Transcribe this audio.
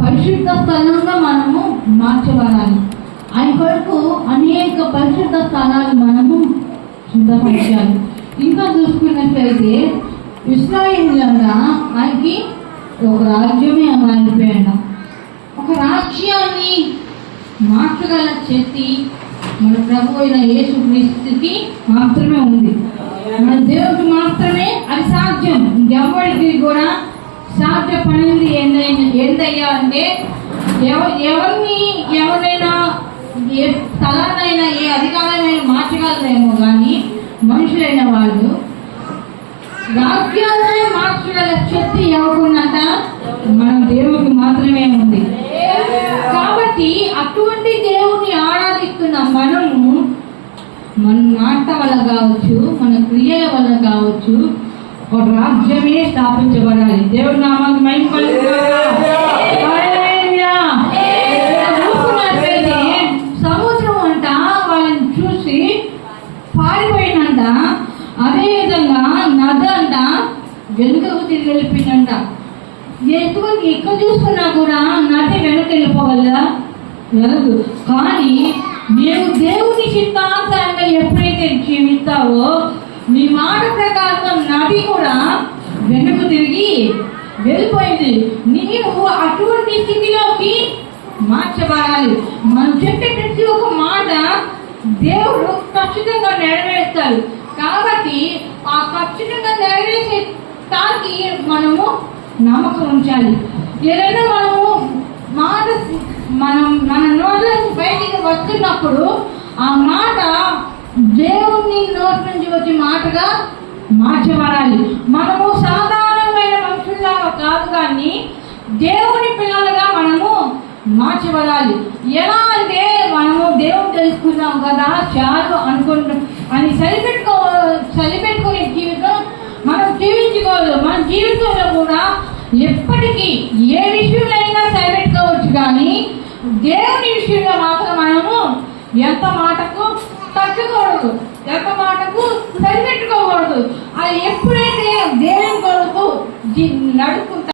పరిశుద్ధ స్థలంగా మనము మార్చబడాలి. ఆయన కొరకు అనేక పరిశుద్ధ స్థలాలు మనము సిద్ధపరచాలి. ఇంకా చూసుకున్నట్లయితే ఇశ్రాయేలుగా ఆయనకి ఒక రాజ్యమే మారిపోయాడ. ఒక రాజ్యాన్ని మార్చగల శక్తి మన ప్రభు అయిన యేసుక్రీస్తుకి మాత్రమే ఉంది. మన దేవుడికి మాత్రమే అది సాధ్యం. ఇంకెవరికి కూడా సాధ్యపడింది ఏందయ్యా అంటే ఎవరైనా ఏ స్థలాన్నైనా ఏ అధికారమైనా మార్చగలరేమో కానీ మనుషులైన వాళ్ళు రాజ్యాలనే మార్చగల శక్తి ఎవరున్నంత మన దేవుడికి మాత్రమే ఉంది. కాబట్టి అటువంటి దేవుని ఆరాధిస్తున్న మనము మన మాట వల్ల కావచ్చు, మన క్రియల వల్ల కావచ్చు, ఒక రాజ్యమే స్థాపించబడాలి. దేవుడి నామానికి మహిమ కలుగుగాక. సముద్రం అంట వాళ్ళని చూసి పారిపోయినంట. అదేవిధంగా నది అంట వెనుకకు తిరిగి వెళ్ళిపోయిందంట. ఎక్కడ చూసుకున్నా కూడా నది వెనక్కి వెళ్ళిపోగలదా? వెళ్ళదు. కానీ నీవు దేవుని చిత్తానుసారంగా ఎప్పుడైతే జీవిస్తావో నీ మాట ప్రకారం నది కూడా వెనుక తిరిగి వెళ్ళిపోయింది. నీవు అటువంటి స్థితిలోకి మార్చబడాలి. మనం చెప్పే ప్రతి ఒక్క మాట దేవుడు ఖచ్చితంగా నెరవేరుస్తాడు. కాబట్టి ఆ ఖచ్చితంగా నెరవేర్చే దానికి మనము నమ్మకం ఉంచాలి. ఏదైనా మన నోట్ల బయటికి వస్తున్నప్పుడు ఆ మాట దేవుని నోటి నుంచి వచ్చే మాటగా మార్చబడాలి. మనము సాధారణమైన మనుషుల్లాగా కాదు కానీ దేవుని పిల్లలుగా మనము మార్చబడాలి. ఎలా అంటే మనము దేవుని తెలుసుకున్నాం కదా చాలు అని సరిపెట్టుకునే జీవితం మనం జీవించుకోవాలి. మన జీవితంలో కూడా ఎప్పటికీ ఏ విషయంలో సరిపెట్టుకోవచ్చు కానీ దేవుని విషయంలో మాత్రం మనము ఎంత మాటకు తగ్గకూడదు, ఎంత మాటకు సరిపెట్టుకోకూడదు. అది ఎప్పుడు